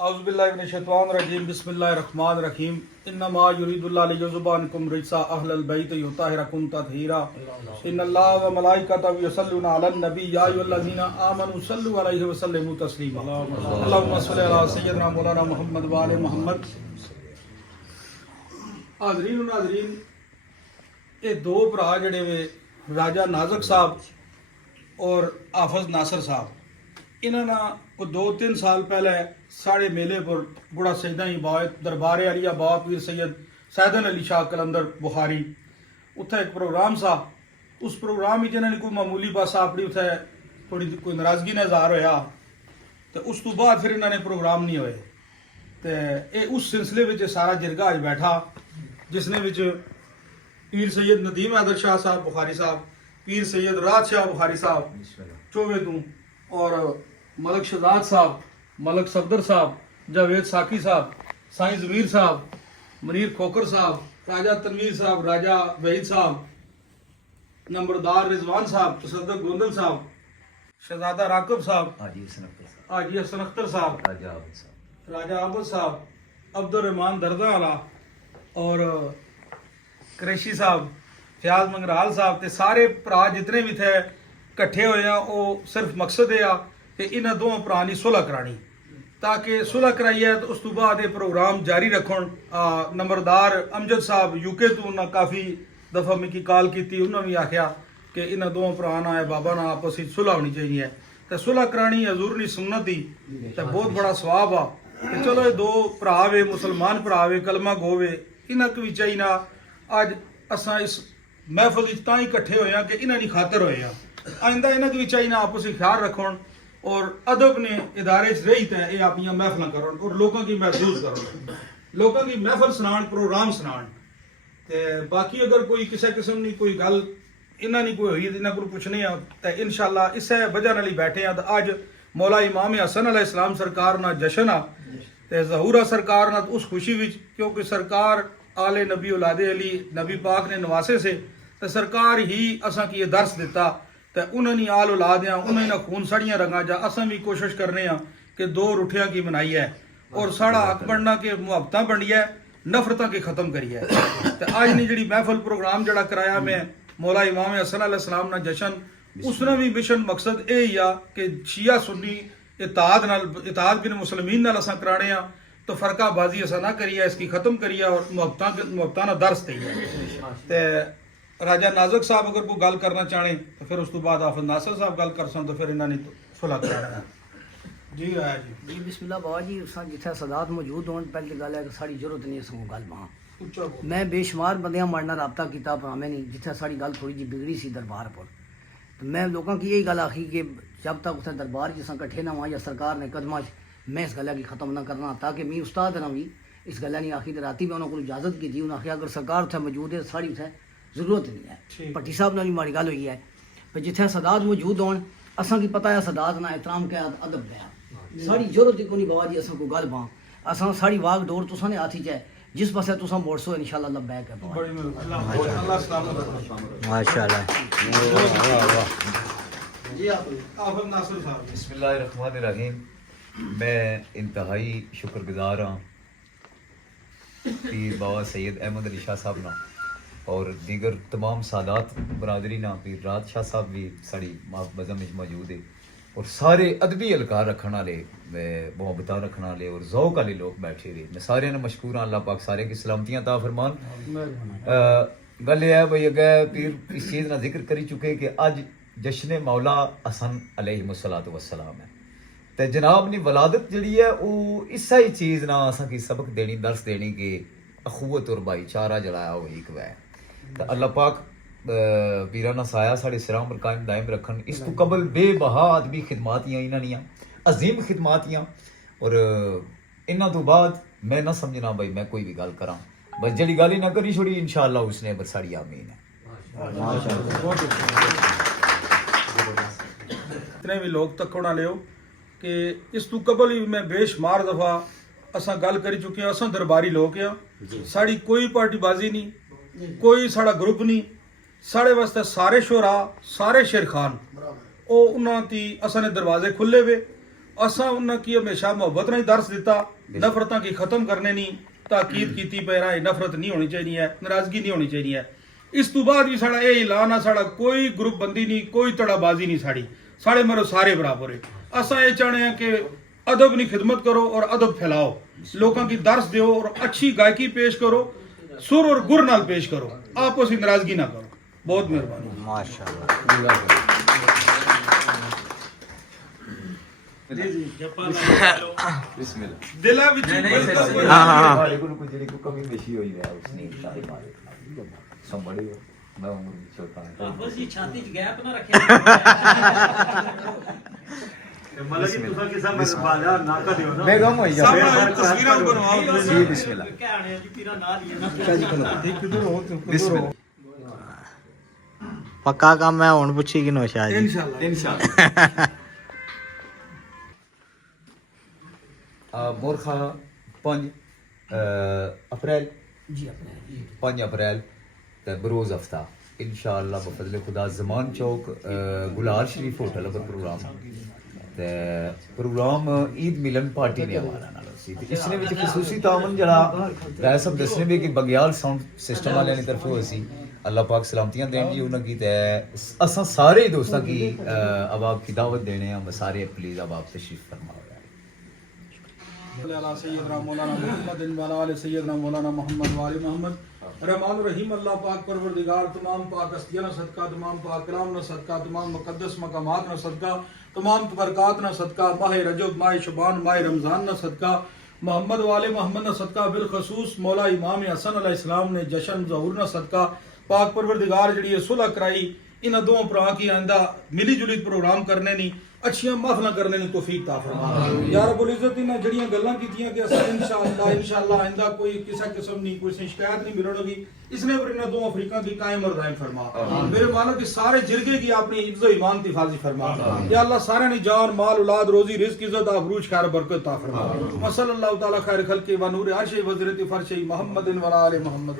औज़ुबिल्लाहिमिनश्शैतानिर्रजीम बिस्मिल्लाहिर्रहमानिर्रहीम इन्नमा युरीदुल्लाहु लियुज़हिबअनकुम रिज्सा अहलल बैति युताहिरकुम तत्हीरा इन्नल्लाहा व मलाइकतहु युसल्लूना अलन नबी या अय्युहल्लज़ीना आमनू सल्लु अलैहि व सल्लिमू तस्लीमा अल्लाहुम्मा सल्लि अला सय्यिदना मौलाना मुहम्मद व आले मुहम्मद। हाज़रीन नाज़रीन, ये दो भरा जड़े वे राजा नाज़क साहब और हाफिज़ नासिर साहब, इन्होंने को 2-3 साल पहले साढ़े मेले पर बड़ा सजदा ही बात दरबार अलिया बाबा पीर सैयद सैदन अली शाह कलंदर बुखारी उत्थे एक प्रोग्राम सा। उस प्रोग्राम में जिन्होंने कोई मामूली बस अपनी उत्थे थोड़ी कोई नाराजगी ने इज़हार होया, तो उस तो बाद फिर इन्होंने प्रोग्राम नहीं होए। तो ये उस सिलसिले में सारा जिरगा अज बैठा, जिसने पीर सैयद नदीम हैदर शाह साहब बुखारी साहब, पीर सैयद राज शाह बुखारी साहब चौवे तू, और मलक शहजाद साहब, मलक सफदर साहब, जावेद साकी साहब, साईं ज़मीर साहब, मनीर खोकर साहब, राजा तनवीर साहब, राजा वहीद साहब, नंबरदार रिजवान साहब, तसद्दुक़ गोंदल साहब, शहजादा राकब साहब, हाजी हसन अख्तर साहब, राजा आबद साहब, अब्दुल रहमान दरदा वाला और कुरैशी साहब, फयाज मंगराल साहब, ते सारे भरा जितने भी थे इकट्ठे होए हैं। वो सिर्फ मकसद है कि इन्होंने दोवें भरा की सुलह करानी, ताकि सुलह कराइए तो उस तो बाद ये प्रोग्राम जारी रखन। नंबरदार अमजद साहब यूके तो उन्हें काफ़ी दफ़ा मिकी कॉल की, उन्होंने भी आख्या कि इन्होंने दोवें भरा ना बाबा ना आपस में सुलह होनी चाहिए। तो सुलह करानी हजूर की सुन्नत ही तो बहुत बड़ा सवाब आ कि चलो ये दो भरा वे, मुसलमान भरा वे, कलमा गो वे, इन्हें भी चाहिए ना। अज असा इस महफिल तां ही इकट्ठे होए हैं कि इन्होंने खातर होए हैं। आइंदा इन्हें भी चाहिए ना आपस में ख्याल रखन और अदब ने इदारे रही है ये अपनी महफिल करन और लोगों की महसूस करन, लोगों की महफिल सुनान, प्रोग्राम सुनान। ते बाकी अगर कोई किसी किस्म की कोई गल इन्हों नहीं कोई हुई इन्होंने को पुछने तो इंशाअल्लाह इस वजह नाल ही बैठे हैं। तो अज मौला इमाम हसन अलैहिस्सलाम सरकार ना जशन आ ते ज़हूरा सरकार ना उस खुशी विच, क्योंकि सरकार आले नबी औलादे अली नबी पाक ने नवासे से, तो सरकार ही असा की ये दर्श दिता। तो उन्होंने आल औलाद हैं, उन्होंने खून सड़ियाँ रंगा जा, असा भी कोशिश करने कि दो रुठियां की बनाई है और साड़ा हक बनना के मुहब्बत बनी है, नफरत के खत्म करी है। तो अज ने जी महफिल प्रोग्राम जड़ा कराया मैं मौला इमाम हसन अलैहिस्सलाम ना जशन, उसने भी मिशन मकसद यही आ कि शिया सुन्नी इताद बिन मुसलमीन नाल असा कराने आ, तो फरकाबाजी असा ना करिए, इसकी खत्म करिए और मुहब्बत ना दर्स देइए। राजा नाज़क साहब अगर कोई गल करना चाहे तो फिर उस तो बाद हाफिज़ नासिर साहब गल कर सन, तो फिर इन्होंने तो सुलह कराना जी। आया जी बिस्मिल्लाह बाबा जी, जिथे सदात मौजूद होने पहली गल है कि साड़ी जरूरत नहीं है गल वहाँ। मैं बेशुमार बंदियां मारना रबता किया पर हमें नहीं, जिथे साड़ी गल थोड़ी जी बिगड़ी सी दरबार पर। तो मैं लोगों की यही गल आखी कि जब तक उसे दरबार जिस कट्ठे ना हुआ या सरकार ने कदम मैं इस गल की खत्म ना करना, ताकि मैं उस्ताद ना भी इस गल नहीं आखी। तो राती मैं उन्होंने इजाजत की थी, उन्हें आखिया अगर सरकार उत्थे मौजूद है साड़ी उत्थे जरूरत नहीं है। भट्टी साहब नाल माड़ी गल हुई है पर जिथे सदात मौजूद होन असा की पता है सदात ना एहतराम के अदब है, साड़ी जरूरत ही कोई बाबा जी असा को गल बां असा साड़ी वाग डोर तुसा ने हाथी च जिस पासे तुसा मोड़सो इंशाअल्लाह लब्बैक है। माशाअल्लाह जी हाफिज़ नासिर साहब। बिस्मिल्लाहिर्रहमानिर्रहीम। मैं इंतहाई शुक्रगुजार हाँ पीर बाबा सैयद अहमद अली शाह साहब ना और दीगर तमाम सादात बरादरी ना, पीर राज शाह साहब भी साड़ी मज़म में मौजूद है और सारे अदबी अलकार रखने वाले, मुहब्बत रखने वाले और ज़ौक वाले लोग बैठे हुए। मैं सारे ने मशकूर हाँ, अल्लाह पाक सारे की सलामतियाँ ता फरमान। गल यह है भाई अगर पीर इस चीज़ ना जिक्र करी चुके कि अज जश्न मौला हसन अलैहिस्सलातु वस्सलाम है, तो जनाब ने वलादत जी है वो इस ही चीज़ ना असा की सबक देनी, दर्श देनी कि अखुवत और भाईचारा जड़ाया वो एक वै। तो अल्लाह पाक पीराना साया साढ़े सिरां पर कायम दायम रखन। इस तो कबल बेबहा आदमी खिदमातियाँ इन्होंने अजीम खिदमातियाँ, और इन्हों तो बाद मैं ना समझना भाई मैं कोई भी गल करा, बस जड़ी गल ही ना करी छोड़ी इंशाअल्लाह उसने बस साड़ी आमीन है। इतने भी लोग तक होना लियो कि इस तो कबल ही मैं बेशुमार दफा असा गल करी चुके हैं। असा दरबारी लोग हैं, साड़ी कोई पार्टीबाजी नहीं, कोई साड़ा ग्रुप नहीं, साढ़े वास्ते सारे शोरा सारे शेर खान ओ उन्होंने असा ने दरवाजे खुले वे असा उन्हें की हमेशा मोहब्बत ने दर्स दिता, नफरत की खत्म करने नी ताकीद की पैरा नफरत नहीं होनी चाहिए, नाराजगी नहीं होनी चाहिए। इस तो बाद भी साड़ा ये ऐलान है, साड़ा कोई ग्रुप बंदी नहीं, कोई तड़ाबाजी नहीं, साढ़े मरो सारे बराबर है। असा ये चाहते हैं कि अदब की खिदमत करो और अदब फैलाओ, लोगों की दर्स दो और अच्छी गायकी पेश करो, सुर और गुर नाल पेश करो, आपस की नाराजगी ना करो। बहुत मेहरबानी। माशाल्लाह। बिस्मिल्लाह। दिला विच हां को जेडी को कमी बेशी होई है उसने सारे मारे संभड़ी मैं उम्र छोटा है आपस की छाती च गैप ना रखे मतलब कि तुसा के सामने बाजार ना कर दियो ना बेगम होई जा तस्वीरां बनवाओ। जी बिस्मिल्लाह। कहने जी पीरा ना लिया बिस्मिल्लाह। पक्का काम है हुन पुछी कि नो शाह जी इंशाल्लाह। मोरखा 5 अप्रैल जी अपने 5 अप्रैल ते बरोज हफ्ता इंशाअल्लाह बफजल खुदा जमान चौक गुलार शरीफ होटल पर प्रोग्राम ते प्रोग्राम ईद मिलन पार्टी ने हवाला नाल सी ते इसने विच खसूसी तावन जड़ा राय सब दसने भी कि बग्याल साउंड सिस्टम वाले ने तरफों असी अल्लाह पाक सलामतियां देन जी उन्हां की ते असां सारे दोस्तां की अब आप की दावत देने हम सारे प्लीज अब आप तशरीफ फरमाओ अला सय्यदना मौलाना मुहम्मद वाला आले सय्यदना मौलाना मुहम्मद वाले मोहम्मद रहमान रहीम। अल्लाह पाक परवरदिगार तमाम पाक हस्तियां ना सदका, तमाम पाक कलाम ना सदका, तमाम मुकद्दस मकामात ना सदका, तमाम बरकात ना सदका, माह रजब, माह शबान, माह रमजान ना सदका, मोहम्मद वाले मोहम्मद ना सदका, बिलखसूस मौला इमाम हसन अलैहिस्सलाम ने जश्न ज़हूर ना सदका, पाक परवरदिगार जड़ी सुलह कराई इन दो भरा की आंदा मिली जुली प्रोग्राम करने नी अच्छियां महफिलां करने नी तौफीक ता फरमा। या रब्बुल इज्जत इन जड़ियां गल्लां कीतियां कि असां इंशाअल्लाह आइंदा कोई किसी किस्म नी कोई शिकायत नहीं मिलणगी, इसने पर इन दो अफ्रीका की कायम और दायम फरमा। मेरे मालिक के सारे जिरगे की अपनी इज्जत ईमान की हिफाजत फरमा। या अल्लाह सारे ने जान माल औलाद रोजी रिज़्क इज्जत आबरूज खैर बरकत ता फरमा। व सल्लल्लाहु तआला खैर खल्क़ि व नूर अर्श व ज़रत फर्श मोहम्मद व आले मोहम्मद।